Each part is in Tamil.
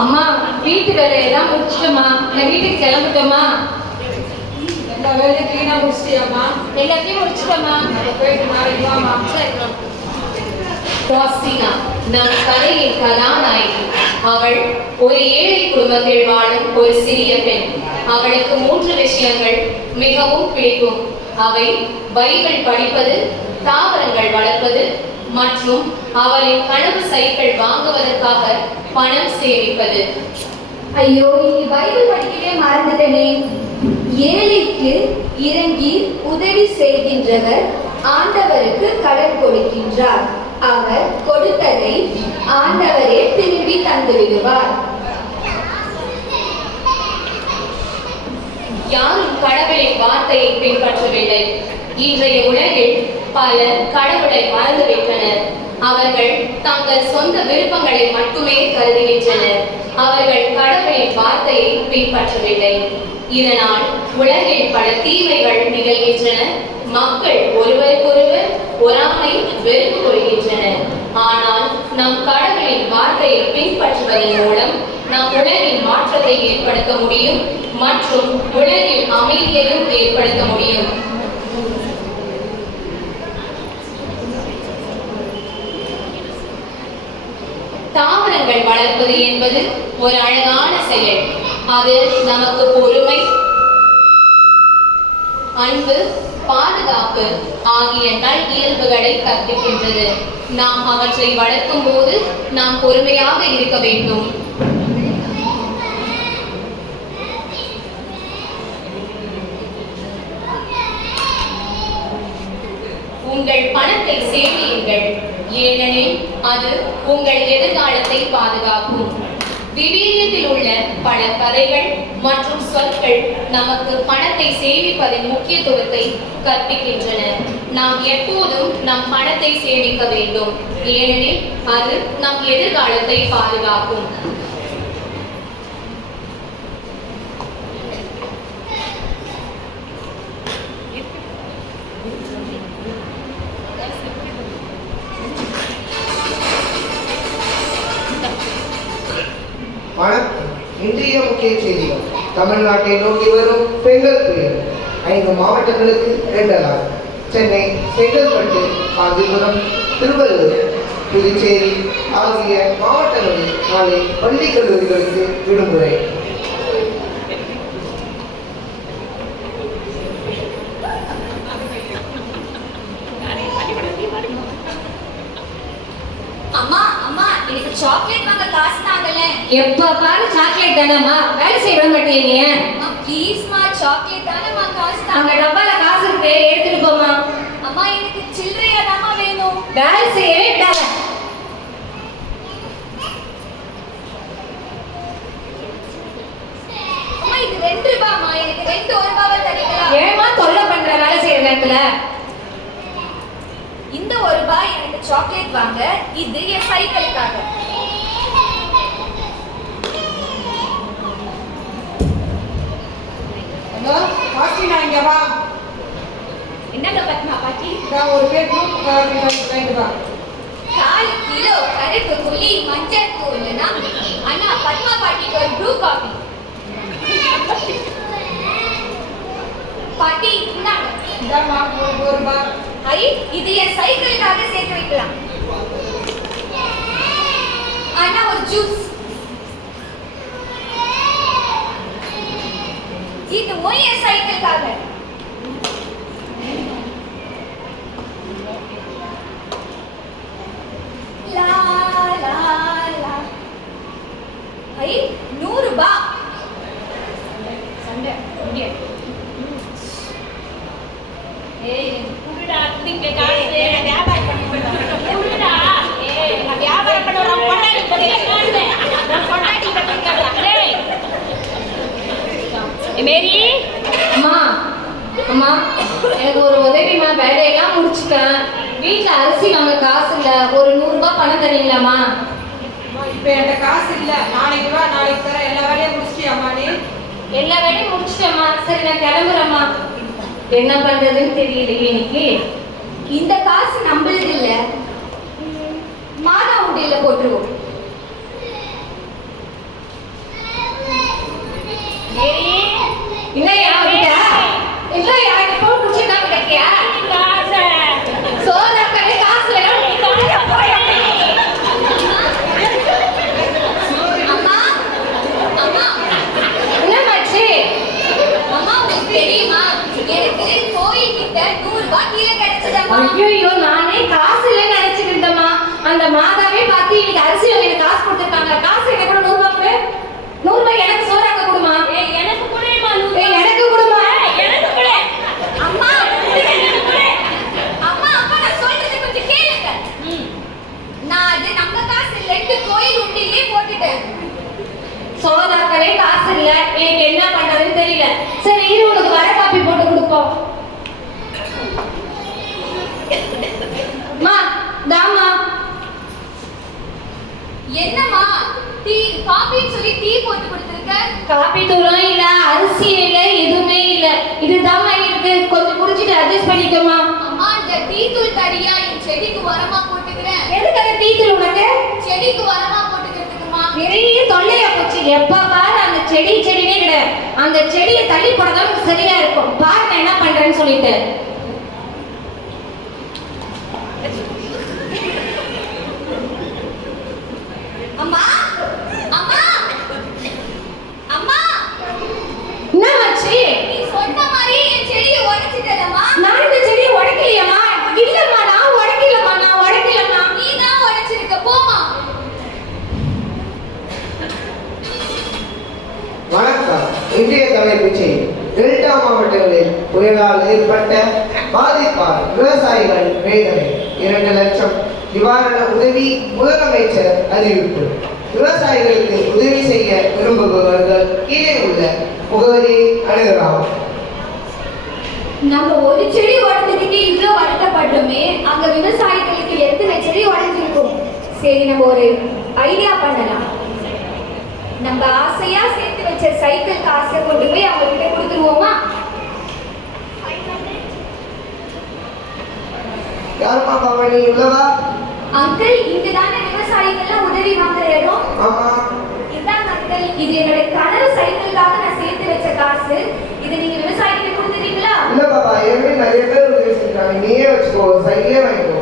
அம்மா வீட்டு வேலையெல்லாம் முடிச்சிட்டோமா நான் வீட்டுக்கு கிளம்பிட்டோமா எல்லா வேலையும் கிளீனா முடிச்சிட்டியாம்மா? எல்லாத்தையும் முடிச்சிட்டோமா போயிட்டு நாளைக்கு வாமா ராஸ்டினா நான் கதையின் கதாநாயகி அவள் ஒரு ஏழை குடும்பத்தில் வாழும் ஒரு சிறிய பெண். அவளுக்கு மூன்று விஷயங்கள் மிகவும் பிடிக்கும். அவை பைபிள் படிப்பது தாவரங்கள் வளர்ப்பது மற்றும் அவளின் கனவு சைக்கிள் வாங்குவதற்காக பணம் சேமிப்பது. ஐயோ இன்னைக்கு பைபிள் படிக்கவே மறந்துட்டனே. ஏழைக்கு இறங்கி உதவி செய்கின்றவர் ஆண்டவருக்கு கடன் கொடுக்கின்றார். அவர் கொடுத்ததை ஆண்டவரே திரும்பி தந்து விடுவார் யாரும் கடவுளின் வார்த்தையை பின்பற்றவில்லை. இன்றைய உலகில் பலர் கடவுளை மறந்துவிட்டனர். அவர்கள் தங்கள் சொந்த விருப்பங்களை மட்டுமே கருதுகின்றனர். அவர்கள் கடவுளின் வார்த்தையை பின்பற்றவில்லை. இதனால் உலகில் பல தீமைகள் நிகழ்கின்றன. மக்கள் ஒருவருக்கொருவர் பொறாமை வெறுப்பு கொள்கின்றனர். ஆனால் நம் கடவுளின் வார்த்தையை பின்பற்றுவதன் மூலம் நம் உலகின் மாற்றத்தை ஏற்படுத்த முடியும் மற்றும் உலகில் அமைதியையும் ஏற்படுத்த முடியும். வளர்ப்பது என்பது ஒரு அழகான செயல். அது நமக்கு பொறுமை அன்பு பாதுகாப்பு ஆகிய நல் இயல்புகளை கற்பிக்கின்றது நாம் அவற்றை வளர்க்கும் போது நாம் பொறுமையாக இருக்க வேண்டும். உங்கள் பணத்தை சேமியுங்கள். ஏனெனில் அது உங்கள் எதிர்காலத்தை பாதுகாக்கும். விவிலியத்தில் உள்ள பல கதைகள் மற்றும் சொற்கள் நமக்கு பணத்தை சேமிப்பதன் முக்கியத்துவத்தை கற்பிக்கின்றன. நாம் எப்போதும் நம் பணத்தை சேமிக்க வேண்டும். ஏனெனில் அது நம் எதிர்காலத்தை பாதுகாக்கும். வணக்கம் இன்றைய முக்கிய செய்திகள். தமிழ்நாட்டை நோக்கி வரும் பெங்கல் புயல். ஐந்து மாவட்டங்களுக்கு ரெட் சென்னை செங்கல்பட்டு காஞ்சிபுரம் திருவள்ளூர் புதுச்சேரி ஆகிய மாவட்டங்களில் நாளை பள்ளி கல்லூரிகளுக்கு விடுமுறை. அம்மா அம்மா எனக்கு சாக்லேட் எப்ப பாரு சாக்லேட் தானம்மா. வேலை செய்ய மாட்டீங்க ப்ளீஸ்மா சாக்லேட் தானம்மா காசு அங்க டப்பால காசு இருக்கு எடுத்துட்டு போமா அம்மா எனக்கு சில்லறையா தாம்மா வேணும். வேலை செய்யவே விடாத. இது ரெண்டு ரூபாய்மா எனக்கு ரெண்டு ஒரு ரூபாவை தரீங்களா? ஏமா தொல்லை பண்ற வேலை செய்யற நேரத்துல? இந்த ஒரு ரூபாய் எனக்கு சாக்லேட் வாங்க. இது என் சைக்கிளுக்காக ஹலோ வாசினா இங்க வா என்னங்க பத்மா பாட்டி நான் ஒரு பேர் குரூப் வாங்கிட்டு வா கால் கிலோ கருப்பு புளி மஞ்சள் தூள்னா அண்ணா பத்மா பாட்டிக்கு ஒரு ப்ளூ காபி பாட்டி இந்தாங்க. ஐ இது என் சைக்கிளுக்காக சேர்த்து வைக்கலாம் அண்ணா ஒரு ஜூஸ் இது என் சைக்கிளுக்காக லா லா லா ஐ நூறு ரூபாய் சண்டை இங்கே ஏய் குடுடா, குடிக்க காசு, நான் வியாபாரம் பண்ண போறேன். குடுடா. ஏய், நான் வியாபாரம் பண்ண ஒரு பொண்டாட்டி பத்தியா காசு? நான் பொண்டாட்டி பத்தி கேட்கலாம். டேய். ஏய், மேரி. அம்மா. அம்மா எனக்கு ஒரு உதவிமா வேலையெல்லாம் முடிச்சுட்டேன். வீட்டில் அரிசி வாங்க காசு இல்லை. ஒரு நூறுரூபா பணம் தரீங்களாம்மா? இப்ப என்கிட்ட காசு இல்ல. நாளைக்கு வா நாளைக்கு தரேன். எல்லா வேலையும் முடிச்சிட்டியாம்மா நீ? எல்லா வேலையும் முடிச்சிட்டேம்மா. சரி நான் கிளம்புறேம்மா. என்ன பண்றதுன்னு தெரியலையே இன்னைக்கு. இந்த காசு நம்மளது இல்ல. மாதா உண்டியில போட்டுருவோம். என்ன இல்லையா என்ன யாரு போட்டு கிடக்கியா? அது நம்ம காசு இல்லைன்னு கோயில் உண்டிலே போட்டுட்டேன் சோறாக்கவே காசு இல்ல. எனக்கு என்ன பண்றதுன்னு தெரியல. சரி இரு உனக்கு வர காப்பி போட்டு கொடுப்போம். மா தாமா என்னம்மா டீ காபின்னு சொல்லி டீ போட்டு கொடுத்துருக்க? காப்பி தூளும் இல்ல அரிசி இல்ல எதுவுமே இல்ல. இதுதாம்மா இருக்கு. கொஞ்சம் குடிச்சிட்டு அட்ஜஸ்ட் பண்ணிக்கோமா அம்மா இந்த டீ தூள் தடியா என் செடிக்கு உரமா தூள் உனக்கு? செடிக்கு உரமா போட்டுக்கிறதுக்குமா? பெரிய தொல்லையா போச்சு. எப்ப பாரு அந்த செடி செடினே கிடையாது. அந்த செடியை தள்ளி போனதான் சரியா இருக்கும். பாரு நான் என்ன பண்றேன்னு சொல்லிட்டு அம்மா அம்மா அம்மா என்ன ஆச்சு நீ சொன்ன மாதிரி என் செடியை உடைச்சிட்டலம்மா நான் இந்த செடியை உடைக்கலையம்மா இல்லம்மா நான் உடைக்கலம்மா நான் உடைக்கலம்மா நீ தான் உடைச்சிருக்க போமா வணக்கம் இன்றைய தலைப்புச் செய்தி டெல்டா மாவட்டங்களில் புயலால் ஏற்பட்ட பாதிப்பால் விவசாயிகள் வேதனை. இரண்டு லட்சம் நிவாரண உதவி முதலமைச்சர் அறிவிப்பு. விவசாயிகளுக்கு உதவி செய்ய விரும்புபவர்கள் கீழே உள்ள முகவரியை அணுகலாம். நம்ம ஒரு செடி உடைஞ்சதுக்கு இவ்வளோ வருத்தப்படுறோமே அங்க விவசாயிகளுக்கு எத்தனை செடி உடைஞ்சிருக்கும் சரி நம்ம ஒரு ஐடியா பண்ணலாம். நம்ம ஆசையா சேர்த்து வச்ச சைக்கிள் காசை கொண்டு போய் அவங்க கிட்ட கொடுத்துருவோமா? யாருமா பவனி உள்ளவா? அங்கிள் இங்கதானே விவசாயிகள்லாம் உதவி வாங்குற இடம்? ஆமா. இதான் அங்கிள் இது என்னோட கனவு சைக்கிளுக்காக நான் சேர்த்து வச்ச காசு. இதை நீங்க விவசாயிகிட்ட கொடுத்துட்டீங்களா? இல்ல பாப்பா ஏற்கனவே நிறைய பேர் உதவி செஞ்சாங்க நீயே வச்சுக்கோ சைக்கிளே வாங்கிக்கோ.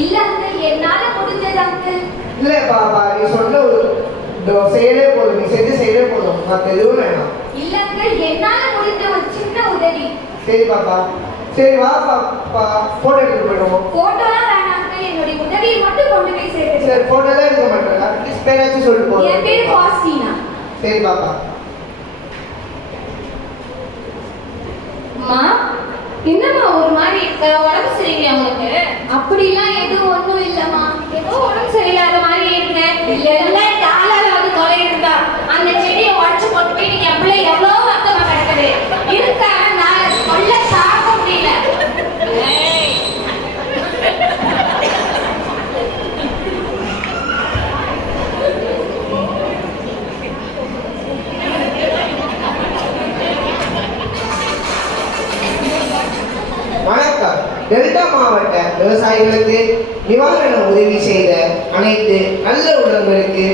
இல்ல அங்கிள் என்னால முடிஞ்சது அங்கிள். இல்ல பாப்பா நீ சொன்ன ஒரு செயலே போதும். நீ செஞ்சு செயலே போதும். மற்ற எதுவும் வேணாம். இல்ல அங்கிள் என்னால முடிஞ்ச ஒரு சின்ன உதவி. சரி பாப்பா. சரி வா போட்டோ எடுத்து போயிடுவோம். போட்டோலாம் வேணாம் என்னுடைய உதவியை மட்டும் கொண்டு போய் சேர்த்து சரி போட்டோ தான் எடுக்க மாட்டேன். அட்லீஸ்ட் பேராச்சும் சொல்லிட்டு என் பேர் ஃபாஸ்டினா. சரி பாப்பா அம்மா என்னம்மா ஒரு மாதிரி உடம்பு சரியில்லையா உங்களுக்கு? அப்படிலாம் எதுவும் ஒண்ணும் இல்லம்மா. ஏதோ உடம்பு சரியில்லாத மாதிரி இருக்கு எல்லாம் இந்த ஆளால வந்து தொலைகிறதா அந்த செடியை உடச்சு போட்டு போய் நீங்க எவ்வளோ எவ்வளோ வருத்தமா கிடக்குது இருக்க நான் சொல்ல தாக்க முடியல ஏய், வணக்கம் டெல்டா மாவட்ட விவசாயிகளுக்கு நிவாரண உதவி செய்த அனைத்து நல்ல உள்ளங்களுக்கு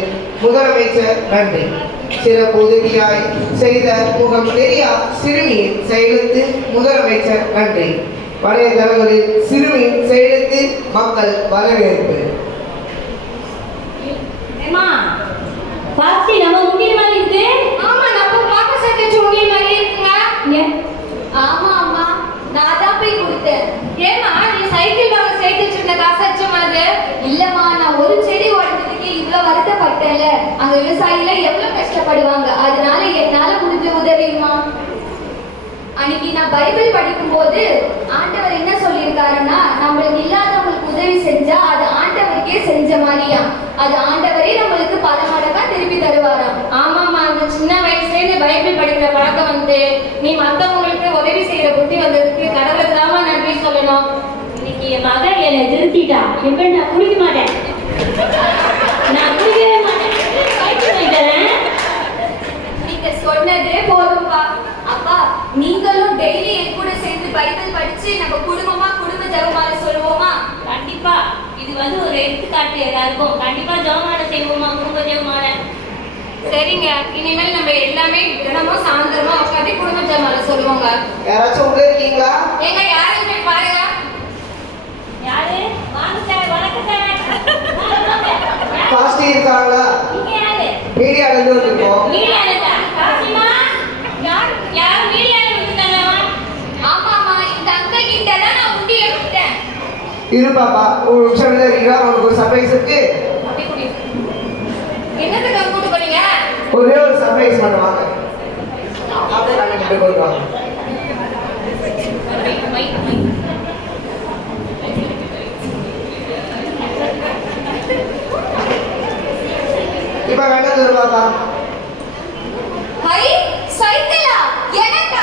முதலமைச்சர் நன்றி. சிறப்பு உதவியாய் செய்த முகம் தெரியா சிறுமியின் செயலுக்கு முதலமைச்சர் நன்றி. வலைதளங்களில் சிறுமியின் செயலுக்கு மக்கள் வரவேற்பு. பாத்தி நம்ம மாதிரி இருக்கு? ஆமா நம்ம பார்க்க சட்டை சுங்கி மாதிரி இருக்குங்க? ஆமா அம்மா நான் தான் போய் கொடுத்தேன். ஏமா நீ சைக்கிள் வாங்க சேர்த்து வச்சிருந்த காசு அச்ச இல்லம்மா நான் ஒரு செடி உடைஞ்சதுக்கு இவ்வளவு வருத்தப்பட்டேன்ல. அங்க விவசாயில எவ்வளவு கஷ்டப்படுவாங்க? அதனால என்னால முடிஞ்ச உதவிமா அன்னைக்கு நான் பைபிள் படிக்கும்போது ஆண்டவர் என்ன சொல்லியிருக்காருன்னா நம்மளுக்கு இல்லாதவங்களுக்கு உதவி செஞ்சா அது ஆண்டவருக்கே செஞ்ச மாதிரியா? அது ஆண்டவரே நம்மளுக்கு பல மடங்கா திருப்பி தருவாராம். ஆமாமா அந்த சின்ன வயசுல இருந்து பைபிள் படிக்கிற பழக்கம் வந்து நீ மத்தவங்களுக்கு உதவி செய்யற புத்தி வந்ததுக்கு கடவுளுக்கு தாமா நன்றி சொல்லணும். என் மக என்னை திருத்திட்டா எப்ப நான் குடிக்க மாட்டேன். நான் குடிக்கவே மாட்டேன். நீங்க சொன்னதே போதும்பா. அப்பா நீங்களும் டெய்லி என் கூட சேர்ந்து பைபிள் படிச்சு நம்ம குடும்பமா குடும்ப ஜெபமால சொல்லுவோமா? கண்டிப்பா. இது வந்து ஒரு எடுத்துக்காட்டு எல்லாருக்கும். கண்டிப்பா ஜெபமாலை செய்வோமா? குடும்ப ஜெபமாலை? சரிங்க. இனிமேல் நம்ம எல்லாமே தினமும் சாயந்தரமா உட்காந்து குடும்ப ஜமால சொல்லுவோங்க. யாராச்சும் உள்ள இருக்கீங்களா? எங்க யாருமே பாருங்க யாரு வாங்க சார் வணக்கம் சார் பாஸ்டி இருக்காங்களா நீங்க யாரு மீடியால இருந்து வந்திருக்கோம் மீடியால காசிமா யார் யார் மீடியால வந்துட்டாங்க ஆமா ஆமா இந்த அங்கிள் காசி இருக்காங்களா நான் உண்டியில வந்திருக்கோம். இரு பாப்பா ஒரு நிமிஷம் வெளில இருக்கீங்களா? உனக்கு ஒரு சர்ப்ரைஸ் இருக்கு. ஒரே ஒரு சர்ப்ரைஸ் பண்ணுவாங்க அப்படியே நாங்க கிட்ட இப்ப வேண்டாம் தரு பாப்பா ஹை சைக்கிளா? எனக்கா?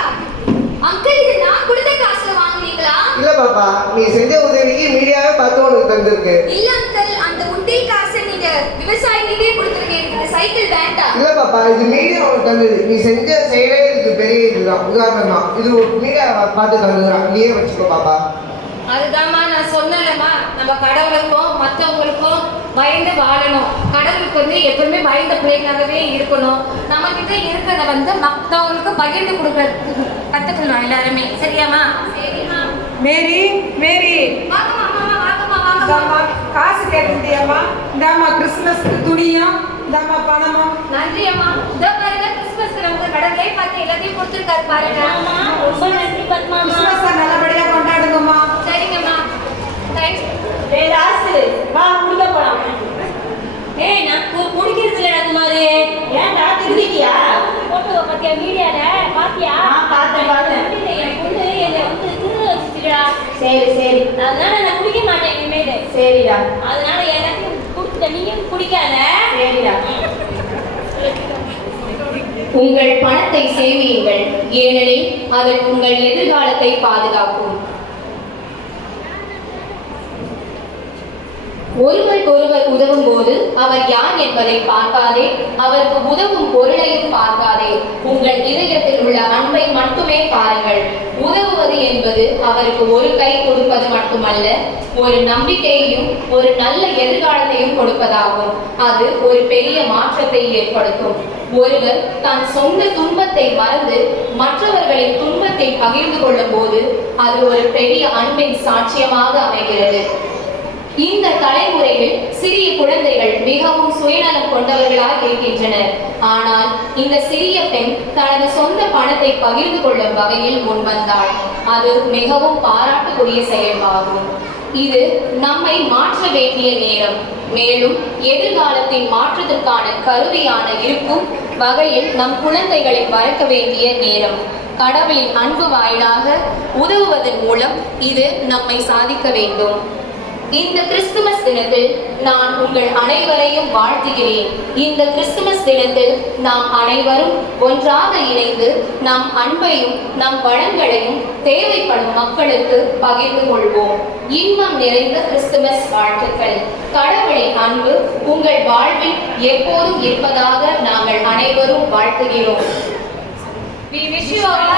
அங்கிள் இது நான் கொடுத்த காசுல வாங்குனீங்களா? இல்ல பாப்பா நீ செஞ்ச உதவிக்கு மீடியாவே பார்த்து உனக்கு தந்திருக்கு. இல்ல அங்கிள் அந்த உண்டியல் காசை நீங்க விவசாயிகிட்டே கொடுத்துருங்க எனக்கு இந்த சைக்கிள் வேண்டாம் இல்ல பாப்பா இது மீடியா உனக்கு தந்தது. நீ செஞ்ச செயலே இதுக்கு பெரிய இதுதான். உதாரணம் இது ஒரு மீடியா பார்த்து தந்ததுதான் நீயே வச்சுக்கோ பாப்பா. அதுதாம்மா நான் சொன்னேன்லம்மா நம்ம கடவுளுக்கும் மற்றவங்களுக்கும் பயந்து வாழணும். கடவுளுக்கு வந்து எப்பவுமே பயந்த பிள்ளைங்களாகவே இருக்கணும். நம்ம கிட்ட இருக்கிறத வந்து மற்றவங்களுக்கு பகிர்ந்து கொடுக்க கத்துக்கணும் எல்லாருமே. சரியாம்மா? சரிம்மா. மேரி மேரி. காசு கேட்டிருந்தியம்மா இந்தாம்மா கிறிஸ்துமஸ்க்கு துணியும் இந்தாம்மா பணமும் நன்றி அம்மா இதோ பாருங்க கிறிஸ்துமஸ்க்கு நமக்கு கடவுளே பார்த்து எல்லாத்தையும் கொடுத்துருக்காரு பாருங்க. ரொம்ப நன்றி பத்மாமா கிறிஸ்துமஸை நல்லபடியா கொண்டாடுங்கம்மா. சரிங்கம்மா. தேங்க்ஸ் டேய் ராசு வா குடிக்க போலாம். ஏய் நான் கு- குடிக்கிறது இல்ல அது மாதிரி. ஏன்டா திருடிட்டியா? போட்டோ பத்தியா மீடியால? பாத்தியா? பார்த்தேன் பார்த்தேன். என் பொண்ணு என்னை வந்து திருட வச்சுச்சுடா சரி சரி. அதனால நான் குடிக்க மாட்டேன் இனிமேல். சரிடா. அதனால எல்லாத்தையும் குடுத்த நீயும் குடிக்காத. சரிடா. உங்கள் பணத்தை சேமியுங்கள். ஏனெனில் அது உங்கள் எதிர்காலத்தை பாதுகாக்கும் ஒருவருக்கொருவர் உதவும் போது அவர் யார் என்பதை பார்க்காதே அவருக்கு உதவும் பொருளையும் பார்க்காதே. உங்கள் இதயத்தில் உள்ள அன்பை மட்டுமே பாருங்கள். உதவுவது என்பது அவருக்கு ஒரு கை கொடுப்பது மட்டுமல்ல ஒரு நம்பிக்கையையும் ஒரு நல்ல எதிர்காலத்தையும் கொடுப்பதாகும். அது ஒரு பெரிய மாற்றத்தை ஏற்படுத்தும். ஒருவர் தன் சொந்த துன்பத்தை மறந்து மற்றவர்களின் துன்பத்தை பகிர்ந்து கொள்ளும் போது அது ஒரு பெரிய அன்பின் சாட்சியமாக அமைகிறது. இந்த தலைமுறையில் சிறிய குழந்தைகள் மிகவும் சுயநலம் கொண்டவர்களாக இருக்கின்றனர். ஆனால் இந்த சிறிய பெண் தனது சொந்த பணத்தை பகிர்ந்து கொள்ளும் வகையில் முன்வந்தாள். அது மிகவும் பாராட்டுக்குரிய செயல்பாகும். இது நம்மை மாற்ற வேண்டிய நேரம். மேலும் எதிர்காலத்தின் மாற்றத்திற்கான கருவியான இருக்கும் வகையில் நம் குழந்தைகளை வளர்க்க வேண்டிய நேரம். கடவுளின் அன்பு வாயிலாக உதவுவதன் மூலம் இது நம்மை சாதிக்க வேண்டும். இந்த கிறிஸ்துமஸ் தினத்தில் நான் உங்கள் அனைவரையும் வாழ்த்துகிறேன். இந்த கிறிஸ்துமஸ் தினத்தில் நாம் அனைவரும் ஒன்றாக இணைந்து நம் அன்பையும் நம் வளங்களையும் தேவைப்படும் மக்களுக்கு பகிர்ந்து கொள்வோம். இன்பம் நிறைந்த கிறிஸ்துமஸ் வாழ்த்துக்கள். கடவுளின் அன்பு உங்கள் வாழ்வில் எப்போதும் இருப்பதாக நாங்கள் அனைவரும் வாழ்த்துகிறோம். We wish you all